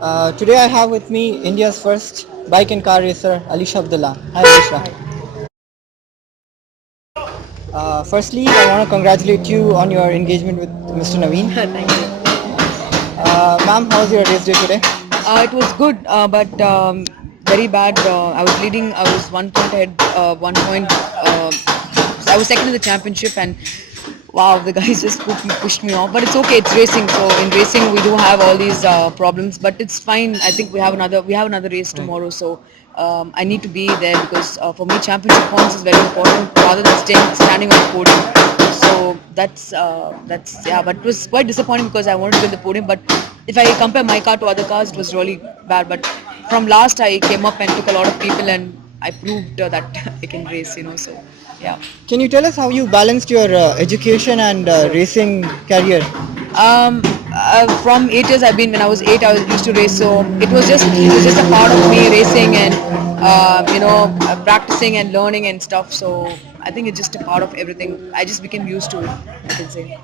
Today I have with me India's first bike and car racer, Alisha Abdullah. Hi Alisha. Firstly, I want to congratulate you on your engagement with Mr. Naveen. Thank you. Ma'am, how was your race day today? It was good, but very bad. I was leading. I was 1 point ahead. 1 point. I was second in the championship, and wow, the guys just pushed me off. But it's okay. It's racing. So in racing, we do have all these problems, but it's fine. I think we have another race Right. tomorrow. So I need to be there because for me, championship points is very important rather than standing on the podium. So that's yeah, but it was quite disappointing because I wanted to win the podium. But if I compare my car to other cars, it was really bad. But from last, I came up and took a lot of people, and I proved that I can race. So yeah. Can you tell us how you balanced your education and racing career? From 8 years I've been. When I was 8, I was used to race, so it was just a part of me racing and practicing and learning and stuff. So I think it's just a part of everything. I just became used to it, I can say.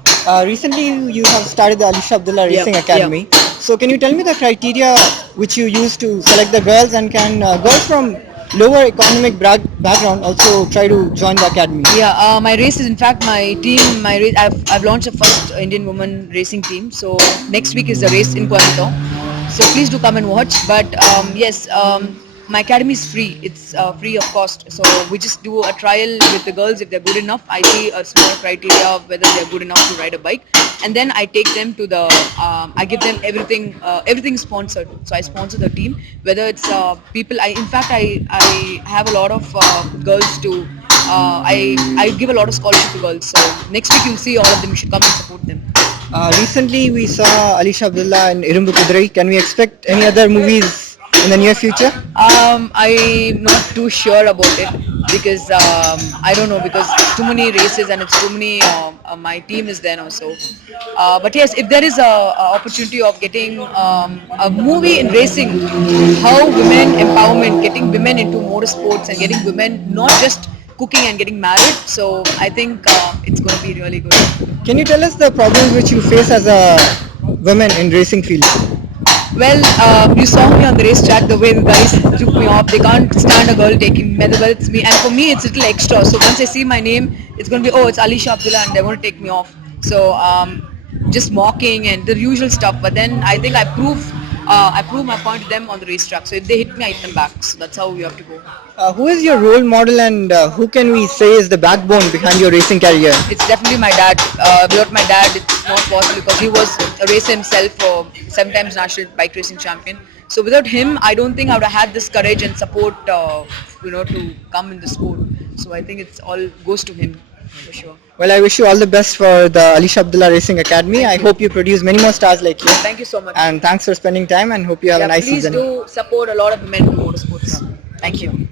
Recently, you have started the Alisha Abdullah Yeah, Racing yeah. Academy. So, can you tell me the criteria which you use to select the girls, and can girls from lower economic background also try to join the academy? Yeah, my race is in fact my team. My race, I've launched the first Indian woman racing team. So next week is the race in Coimbatore. So please do come and watch. But yes, my academy is free. It's free of cost. So we just do a trial with the girls if they're good enough. I see a small criteria of whether they're good enough to ride a bike, and then I take them to the. I give them everything. Everything sponsored. So I sponsor the team. Whether it's people. In fact I have a lot of girls to. I give a lot of scholarship to girls. So next week you'll see all of them. You should come and support them. Recently, we saw Alisha Abdullah in Irumbu Kudirai. Can we expect any other movies in the near future? I'm not too sure about it because I don't know because it's too many races and it's too many. My team is there now, so. But yes, if there is a opportunity of getting a movie in racing, how women empowerment, getting women into motorsports and getting women not just cooking and getting married. So I think it's going to be really good. Can you tell us the problems which you face as a woman in racing field? Well, you saw me on the racetrack, the way the guys took me off. They can't stand a girl taking me, well, it's me. And for me, it's a little extra. So once they see my name, it's going to be, oh, it's Alisha Abdullah, and they're going to take me off. So just mocking and the usual stuff. But then I think I prove my point to them on the racetrack. So if they hit me, I hit them back. So that's how you have to go. Who is your role model, and who can we say is the backbone behind your racing career? It's definitely my dad. Without my dad, it's not possible because he was a racer himself, for 7 times national bike racing champion. So without him, I don't think I would have had this courage and support, to come in the sport. So I think it's all goes to him for sure. Well, I wish you all the best for the Alisha Abdullah Racing Academy. Thank I you. hope you produce many more stars like you. Thank you so much. And thanks for spending time, and hope you have a Yeah, nice please season. do support a lot of men in motorsports. Thank you.